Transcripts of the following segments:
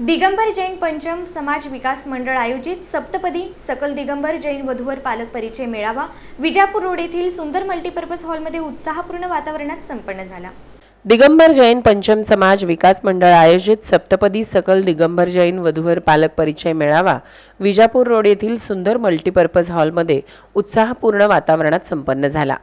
दिगंबर जैन पंचम समाज विकास मंडळ आयोजित सप्तपदी सकल दिगंबर जैन वधूवर पालक परिचय मेळावा विजापूर रोड येथील सुंदर मल्टीपर्पज हॉलमध्ये उत्साहपूर्ण वातावरणात संपन्न झाला। दिगंबर जैन पंचम समाज विकास मंडळ आयोजित सप्तपदी सकल दिगंबर जैन वधूवर पालक परिचय मेळावा विजापूर रोड येथील सुंदर मल्टीपर्पज हॉलमध्ये उत्साहपूर्ण वातावरणात संपन्न झाला।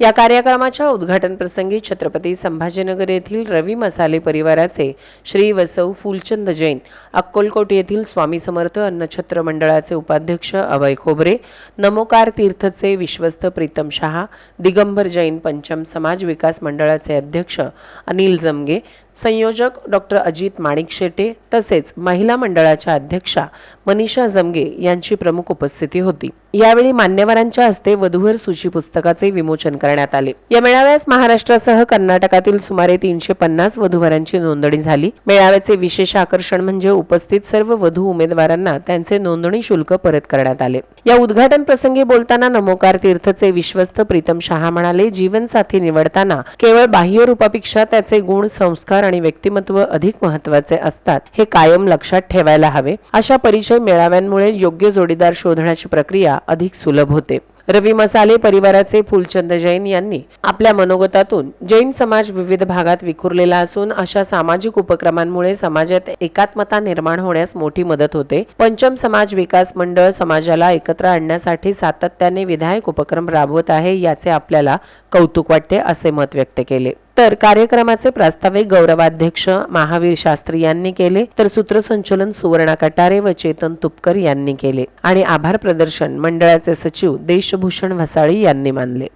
या कार्यक्रमाच्या उद्घाटन प्रसंगी छत्रपती संभाजीनगर येथील रवी मसाले परिवाराचे श्री वसव फुलचंद जैन, अक्कलकोट येथील स्वामी समर्थ अन्नछत्र मंडळाचे उपाध्यक्ष अभय खोबरे, नमोकार तीर्थचे विश्वस्त प्रीतम शहा, दिगंबर जैन पंचम समाज विकास मंडळाचे अध्यक्ष अनिल जमगे, संयोजक डॉक्टर अजित माणिक शेटे तसेच महिला मंडळाच्या अध्यक्षा मनीषा जमगे यांची प्रमुख उपस्थिती होती। यावेळी मान्यवरांच्या हस्ते वधूवर सूची पुस्तकाचे विमोचन करण्यात आले। या मेळाव्यास महाराष्ट्रासह कर्नाटकातील सुमारे 350 वधूवरांची नोंदणी झाली। मेळाव्याचे विशेष आकर्षण म्हणजे उपस्थित सर्व वधू उमेदवारांना त्यांचे नोंदणी शुल्क परत करण्यात आले। या उद्घाटन प्रसंगी बोलताना नमोकार तीर्थचे विश्वस्त प्रीतम शहा म्हणाले, जीवनसाथी निवडताना केवळ बाह्य रूपापेक्षा त्याचे गुण, संस्कार आणि व्यक्तिमत्व अधिक महत्त्वाचे असतात हे कायम लक्षात ठेवायला हवे। अशा परिचय मेळाव्यांमुळे योग्य जोडीदार शोधण्याची प्रक्रिया अधिक सुलभ होते। रवी मसाले परिवाराचे फुलचंद जैन यांनी आपल्या मनोगतातून जैन समाज विविध भागात विखुरलेला असून अशा सामाजिक उपक्रमांमुळे समाजात एकात्मता निर्माण होण्यास मोठी मदत होते। पंचम समाज विकास मंडळ समाजाला एकत्र आणण्यासाठी सातत्याने विधायक उपक्रम राबवत आहे, याचे आपल्याला कौतुक वाटते असे मत व्यक्त केले। तर कार्यक्रमाचे प्रास्ताविक गौरवाध्यक्ष महावीर शास्त्री यांनी केले, तर सूत्रसंचालन सुवर्णा कटारे व चेतन तुपकर यांनी केले आणि आभार प्रदर्शन मंडळाचे सचिव देशभूषण वसाळी यांनी मानले।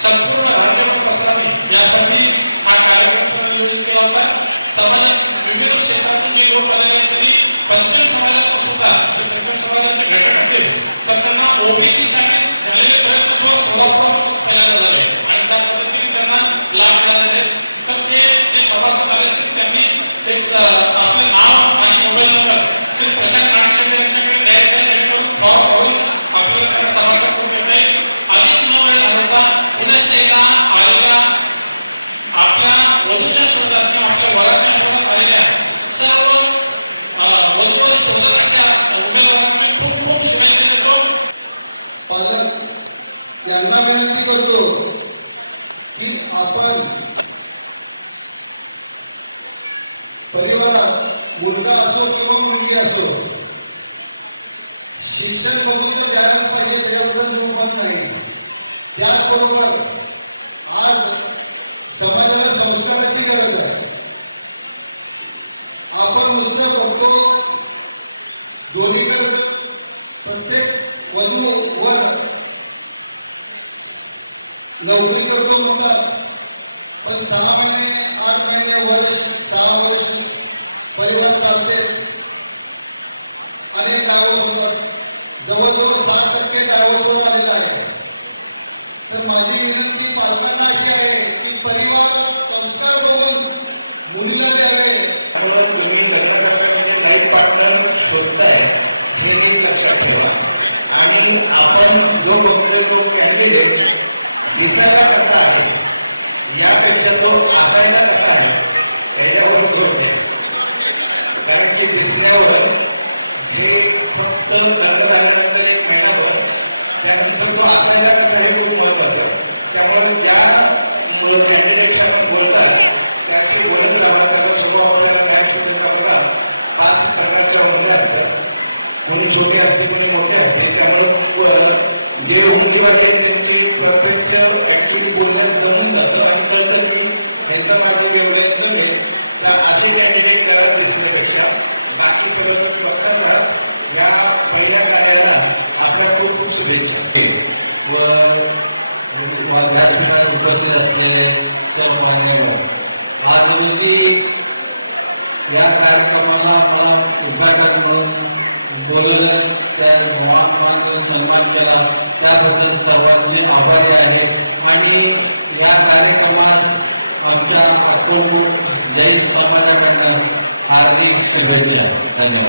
संपूर्ण राज्यभर पसरावी यासाठी हा कार्यक्रम सुनियोजित केला होता। समाजात विविध क्षेत्रातून जे लोक आलेले आहेत तरी पंचम समाजाचा सुद्धा जे पंचम समाजाचे घटक असतील तर त्यांना ओबीसी साठी झालेले प्रयत्न सोलापूरमध्येच पहिल्यांदा झाले आणि त्या पद्धतीने त्यांना लाभ मिळाले आहेत। तर ते जे सभासद आले असतील त्यांनी एक आपले नाव आणि मोबाईल नंबर श्री प्रशांत नागशेट यांच्याकडे द्यायचं आहे, जेणेकरून फॉर्म भरून आपल्याला सभासद करून घेता येईल। अधिक नवल आलेला आलेल्या आपल्या वधूच्या शोधात किंवा आपल्या वराच्या शोधात आलेल्या सर्व वधूवर शोधत अशा उमेदवारांना खूप खूप शुभेच्छा देतो। पालक यांना विनंती करतो की आपण परिवारात मुलगा असो किंवा मुलगी असो शिक्षण बघून तर द्यायलाच पाहिजे, त्याच्याबद्दल दुमत नाही। त्याचबरोबर आज समाजाला संस्काराची गरज आहे। आपण नुसतं बघतो दोन्हीकडे तर प्रत्येक वधू वर नोकरी करतो म्हणतात, पण 6 महिने 8 महिने वर्ष 6 वर्ष परिवार चालते, अनेक डायव्होर्स होतात, जवळजवळ 60% डायव्होर्स होत आलेला आहे। तर माझी विनंती पालकांना अशी आहे की परिवारात संस्कार बघून मुलीला द्यावे। तुम्ही लग्न करताय म्हणजे लाईफ पार्टनर शोधताय हे नीट लक्षात ठेवा आणि आपण जो बघतोय तो कॅन्डिडेट दिसायला कसा आहे यापेक्षा तो असायला कसा आहे त्याच्यावर जोर द्या, कारण की दिसण्यावर हे फक्त लग्न झाल्यानंतर 1 महिनाभर त्यानंतर तो असायला कसा आहे खूप महत्वाचं। त्यामुळे ज्या कॅन्डिडेटशी आपण बोलतात त्याशी बोलत राहा, त्याचा स्वभाव आपल्याला मॅच होते का बघा। 5 प्रकारच्या मुली असतात, कोणी छोटे असते कोणी मोठे असते, त्यामुळे जे उंगलीवाले आहेत त्यांची प्रत्यक्ष ऍक्च्युली बोलण्यात जमून जातं आणि कळतं की यांचं माझे व्यवहार जमेल। तर असे कॅन्डिडेट घरात दिसण्यापेक्षा बाकी सगळं तुम्ही बघतात राहत। या पहिल्या कार्याला आपल्या खूप खूप शुभेच्छा व व्यासपीठात उपस्थित असलेले सर्व मान्यवर, आज रोजी या कार्यक्रमाला मला उद्घाटन म्हणून बोलवलं, त्या सन्मान केला त्याबद्दल सर्वांचे आभारी आहे। आणि जैन समाजाकडनं हार्दिक शुभेच्छा. धन्यवाद.